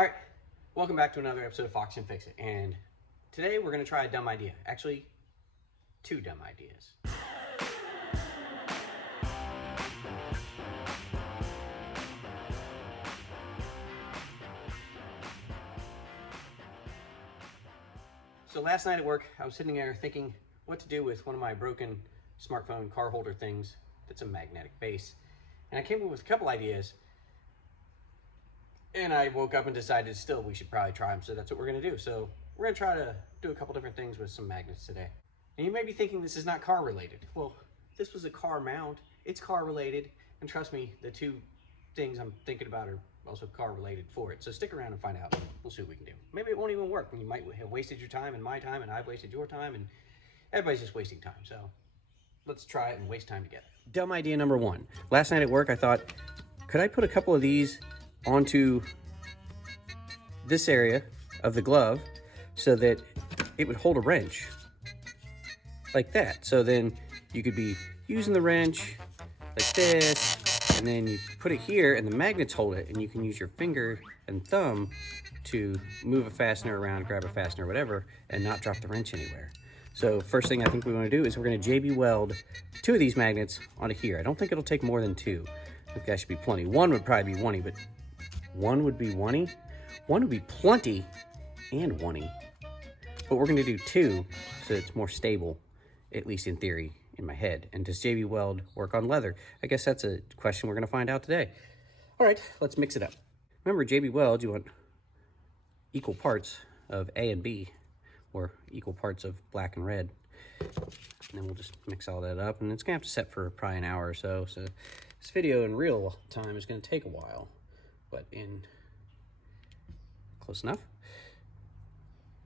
All right, welcome back to another episode of Fox and Fix It. And today we're going to try a dumb idea. Actually, two dumb ideas. So last night at work, I was sitting there thinking what to do with one of my broken smartphone car holder things that's a magnetic base. And I came up with a couple ideas. And I woke up and decided still we should probably try them, so that's what we're gonna do. So we're gonna try to do a couple different things with some magnets today. And you may be thinking this is not car related. Well, this was a car mount, it's car related, and trust me, the two things I'm thinking about are also car related for it. So stick around and find out. We'll see what we can do. Maybe it won't even work, when you might have wasted your time and my time, and I've wasted your time, and everybody's just wasting time. So let's try it and waste time together. Dumb idea number one. Last night at work, I thought, could I put a couple of these onto this area of the glove so that it would hold a wrench like that. So then you could be using the wrench like this, and then you put it here and the magnets hold it, and you can use your finger and thumb to move a fastener around, grab a fastener, whatever, and not drop the wrench anywhere. So first thing I think we want to do is we're going to JB weld two of these magnets onto here. I don't think it'll take more than two. I think that should be plenty. One would probably be one-y, but one would be one-y. One would be plenty and one-y. But we're gonna do two so it's more stable, at least in theory, in my head. And does JB Weld work on leather? I guess that's a question we're gonna find out today. All right, let's mix it up. Remember, JB Weld, you want equal parts of A and B, or equal parts of black and red. And then we'll just mix all that up, and it's gonna have to set for probably an hour or so. So this video in real time is gonna take a while, but in close enough.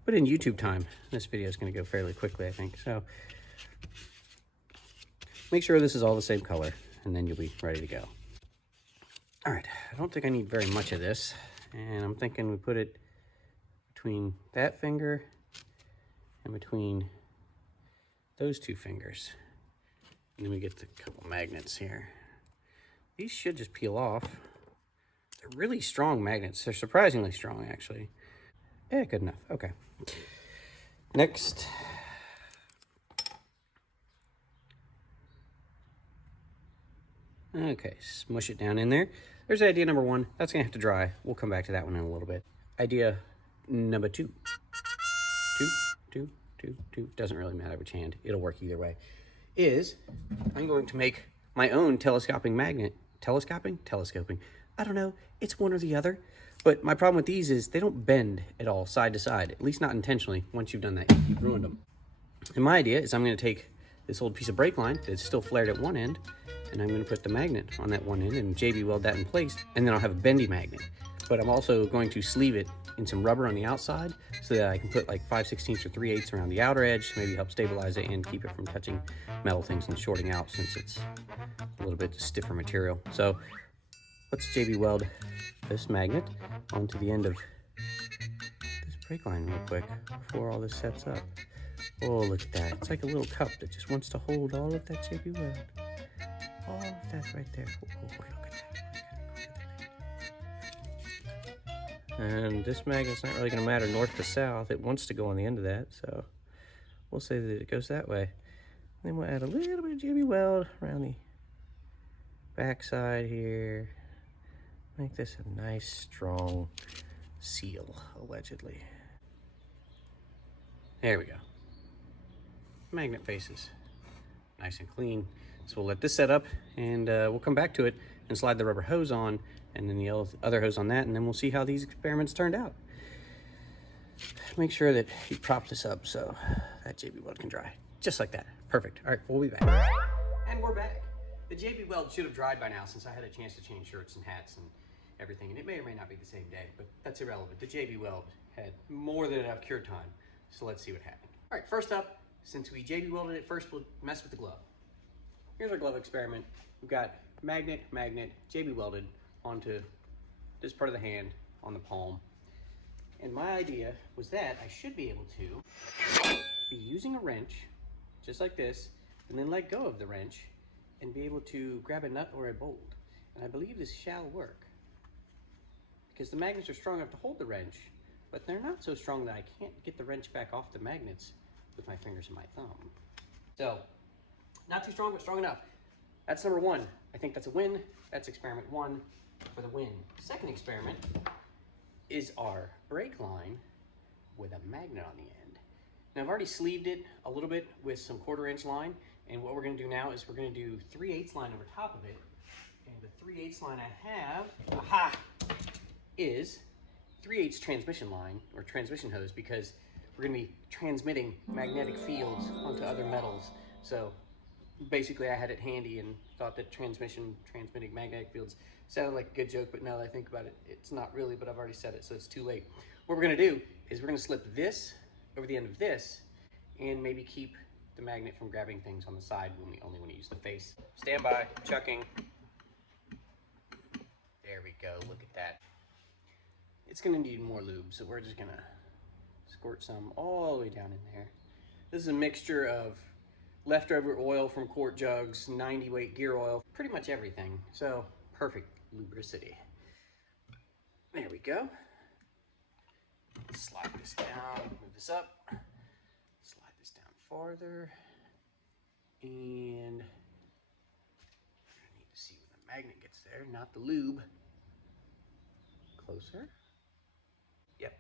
But in YouTube time, this video is going to go fairly quickly, I think. So make sure this is all the same color, and then you'll be ready to go. All right, I don't think I need very much of this, and I'm thinking we put it between that finger and between those two fingers. And then we get the couple magnets here. These should just peel off. They're really strong magnets. They're surprisingly strong, actually. Yeah, good enough. Okay. Next. Okay, smush it down in there. There's idea number one. That's gonna have to dry. We'll come back to that one in a little bit. Idea number two. Two. Doesn't really matter which hand. It'll work either way. Is I'm going to make my own telescoping magnet. Telescoping. I don't know, it's one or the other. But my problem with these is they don't bend at all side to side, at least not intentionally. Once you've done that, you've ruined them. And my idea is I'm gonna take this old piece of brake line that's still flared at one end, and I'm gonna put the magnet on that one end and JB weld that in place, and then I'll have a bendy magnet. But I'm also going to sleeve it in some rubber on the outside so that I can put like 5/16 or 3/8 around the outer edge to maybe help stabilize it and keep it from touching metal things and shorting out, since it's a little bit stiffer material. So let's JB weld this magnet onto the end of this brake line real quick before all this sets up. Oh, look at that. It's like a little cup that just wants to hold all of that JB weld. All of that right there. Oh, look at that. And this magnet's not really going to matter north to south. It wants to go on the end of that, so we'll say that it goes that way. And then we'll add a little bit of JB weld around the back side here. Make this a nice, strong seal, allegedly. There we go. Magnet faces. Nice and clean. So we'll let this set up, and we'll come back to it and slide the rubber hose on, and then the other hose on that, and then we'll see how these experiments turned out. Make sure that you prop this up so that JB weld can dry. Just like that. Perfect. All right, we'll be back. And we're back. The JB weld should have dried by now, since I had a chance to change shirts and hats and everything, and it may or may not be the same day, but that's irrelevant. The JB weld had more than enough cure time, so let's see what happened. All right, first up, since we JB welded it first, we'll mess with the glove. Here's our glove experiment. We've got magnet, JB welded onto this part of the hand on the palm. And my idea was that I should be able to be using a wrench, just like this, and then let go of the wrench and be able to grab a nut or a bolt. And I believe this shall work. because the magnets are strong enough to hold the wrench, but they're not so strong that I can't get the wrench back off the magnets with my fingers and my thumb. So, not too strong, but strong enough. That's number one. I think that's a win. That's experiment one for the win. Second experiment is our brake line with a magnet on the end. Now I've already sleeved it a little bit with some 1/4" line, and what we're gonna do now is we're gonna do 3/8 line over top of it. And the 3/8 line I have, is 3/8 transmission line, or transmission hose, because we're gonna be transmitting magnetic fields onto other metals. So basically I had it handy and thought that transmitting magnetic fields sounded like a good joke, but now that I think about it, it's not really, but I've already said it, so it's too late. What we're gonna do is we're gonna slip this over the end of this and maybe keep the magnet from grabbing things on the side when we only want to use the face. Stand by, chucking. There we go, look at that. It's gonna need more lube, so we're just gonna squirt some all the way down in there. This is a mixture of leftover oil from quart jugs, 90 weight gear oil, pretty much everything. So perfect lubricity. There we go. Slide this down, move this up, slide this down farther, and I need to see when the magnet gets there, not the lube. Closer. Yep.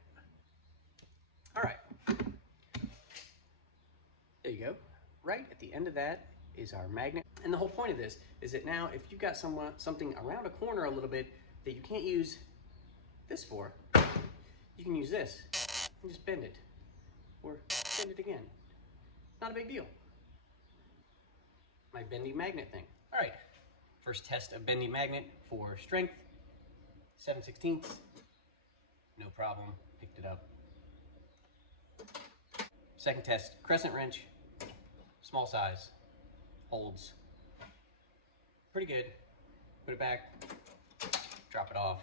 All right. There you go. Right at the end of that is our magnet. And the whole point of this is that now if you've got something around a corner a little bit that you can't use this for, you can use this and just bend it, or bend it again. Not a big deal. My bendy magnet thing. All right, first test of bendy magnet for strength, 7/16. No problem, picked it up. Second test, crescent wrench, small size, holds pretty good. Put it back, drop it off.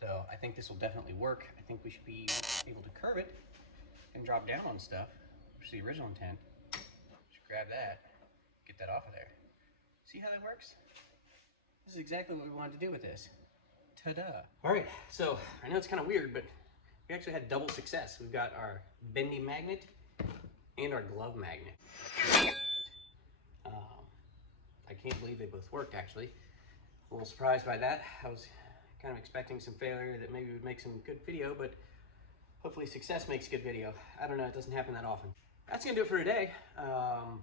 So I think this will definitely work. I think we should be able to curve it and drop down on stuff, which is the original intent. Just grab that, get that off of there. See how that works? This is exactly what we wanted to do with this. Ta-da. All right, so I know it's kind of weird, but we actually had double success. We've got our bendy magnet and our glove magnet. I can't believe they both worked, actually. A little surprised by that. I was kind of expecting some failure that maybe would make some good video, but hopefully success makes good video. I don't know, it doesn't happen that often. That's gonna do it for today. I'm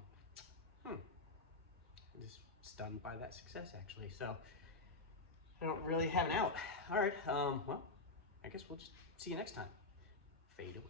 just stunned by that success, actually. So I don't really have an out. All right, well, I guess we'll just see you next time. Fade away.